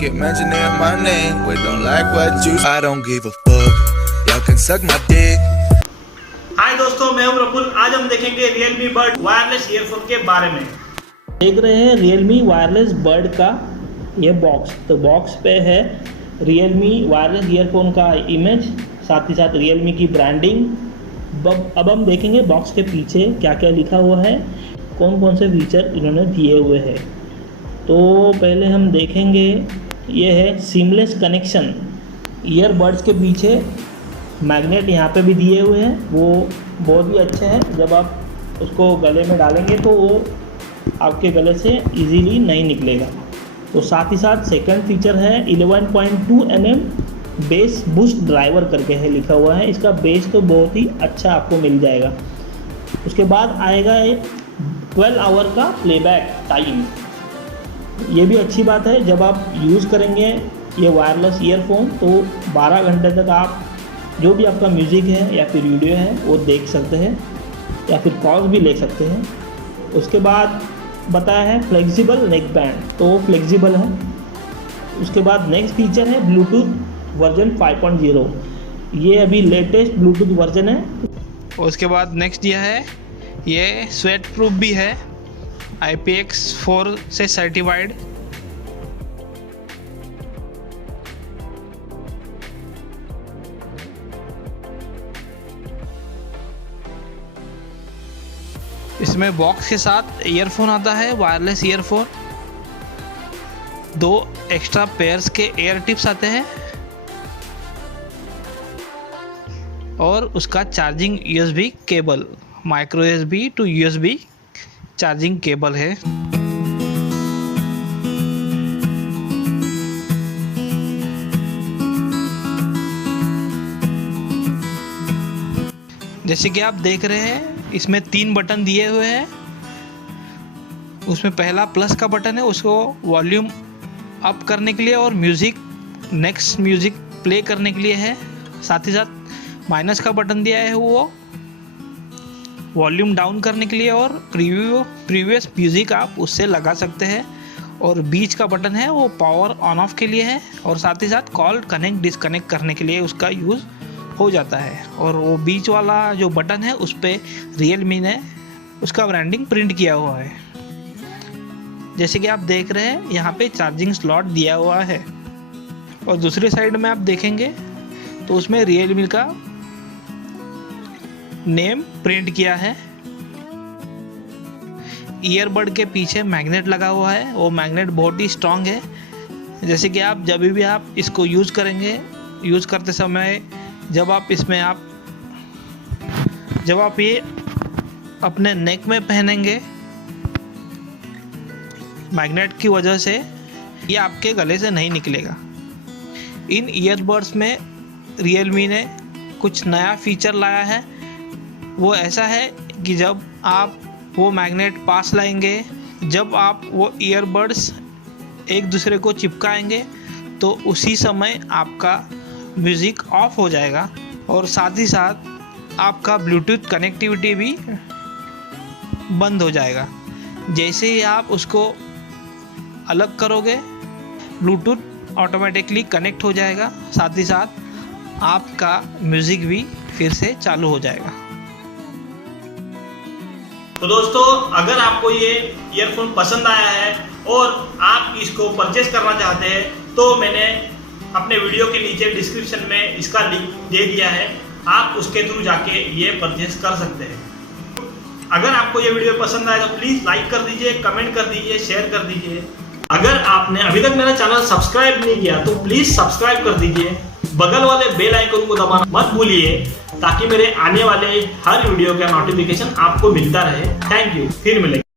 get mentioned in my name. We don't like what you. I don't give a fuck. Y'all can suck my dick. हाय दोस्तों, मैं हूं प्रफुल्ल। आज हम देखेंगे Realme Buds wireless earphone के बारे में। देख रहे हैं Realme वायरलेस बड का ये बॉक्स। तो बॉक्स पे है Realme वायरलेस ईयरफोन का इमेज, साथ ही साथ Realme की ब्रांडिंग। अब हम देखेंगे बॉक्स के पीछे क्या क्या लिखा हुआ है, कौन कौन से फीचर इन्होंने दिए हुए हैं। तो पहले हम देखेंगे, ये है सीमलेस कनेक्शन। ईयरबड्स के पीछे मैग्नेट यहाँ पे भी दिए हुए हैं, वो बहुत ही अच्छे हैं। जब आप उसको गले में डालेंगे तो वो आपके गले से इजीली नहीं निकलेगा। तो साथ ही साथ सेकंड फीचर है 11.2 mm बेस बूस्ट ड्राइवर करके है लिखा हुआ है। इसका बेस तो बहुत ही अच्छा आपको मिल जाएगा। उसके बाद आएगा 12 आवर का प्लेबैक टाइम। ये भी अच्छी बात है, जब आप यूज़ करेंगे ये वायरलेस ईयरफोन तो 12 घंटे तक आप जो भी आपका म्यूज़िक है या फिर वीडियो है वो देख सकते हैं या फिर कॉल्स भी ले सकते हैं। उसके बाद बताया है फ्लेक्सिबल नेक बैंड, तो फ्लेक्सिबल है। उसके बाद नेक्स्ट फीचर है ब्लूटूथ वर्जन 5.0। ये अभी लेटेस्ट ब्लूटूथ वर्जन है। उसके बाद नेक्स्ट यह है, ये स्वेट प्रूफ भी है, IPX4 से सर्टिफाइड। इसमें बॉक्स के साथ ईयरफोन आता है, वायरलेस ईयरफोन। 2 एक्स्ट्रा पेयर्स के एयर टिप्स आते हैं और उसका charging USB cable, micro USB to USB charging cable है। जैसे कि आप देख रहे हैं, इसमें 3 बटन दिए हुए हैं। उसमें पहला प्लस का बटन है, उसको वॉल्यूम अप करने के लिए और नेक्स्ट म्यूज़िक प्ले करने के लिए है। साथ ही साथ माइनस का बटन दिया है, वो वॉल्यूम डाउन करने के लिए और प्रीवियस म्यूज़िक आप उससे लगा सकते हैं। और बीच का बटन है, वो पावर ऑन ऑफ के लिए है और साथ ही साथ कॉल कनेक्ट डिसकनेक्ट करने के लिए उसका यूज़ हो जाता है। और वो बीच वाला जो बटन है उस पर Realme ने उसका ब्रांडिंग प्रिंट किया हुआ है। जैसे कि आप देख रहे हैं, यहाँ पे चार्जिंग स्लॉट दिया हुआ है। और दूसरी साइड में आप देखेंगे तो उसमें Realme का नेम प्रिंट किया है। ईयरबड के पीछे मैग्नेट लगा हुआ है, वो मैग्नेट बहुत ही स्ट्रॉन्ग है। जैसे कि आप जब भी आप इसको यूज़ करेंगे, यूज़ करते समय जब आप ये अपने नेक में पहनेंगे, मैग्नेट की वजह से ये आपके गले से नहीं निकलेगा। इन ईयरबड्स में Realme ने कुछ नया फीचर लाया है। वो ऐसा है कि जब आप वो मैग्नेट पास लाएंगे, जब आप वो ईयरबड्स एक दूसरे को चिपकाएंगे तो उसी समय आपका म्यूज़िक ऑफ हो जाएगा और साथ ही साथ आपका ब्लूटूथ कनेक्टिविटी भी बंद हो जाएगा। जैसे ही आप उसको अलग करोगे, ब्लूटूथ ऑटोमेटिकली कनेक्ट हो जाएगा, साथ ही साथ आपका म्यूज़िक भी फिर से चालू हो जाएगा। तो दोस्तों, अगर आपको ये ईयरफोन पसंद आया है और आप इसको परचेस करना चाहते हैं तो मैंने अपने वीडियो के नीचे डिस्क्रिप्शन में इसका लिंक दे दिया है, आप उसके थ्रू जाके ये परचेस कर सकते हैं। अगर आपको ये वीडियो पसंद आए तो प्लीज़ लाइक कर दीजिए, कमेंट कर दीजिए, शेयर कर दीजिए। अगर आपने अभी तक मेरा चैनल सब्सक्राइब नहीं किया तो प्लीज़ सब्सक्राइब कर दीजिए। बगल वाले बेल आइकन को दबाना मत भूलिए ताकि मेरे आने वाले हर वीडियो का नोटिफिकेशन आपको मिलता रहे। थैंक यू, फिर मिलेंगे।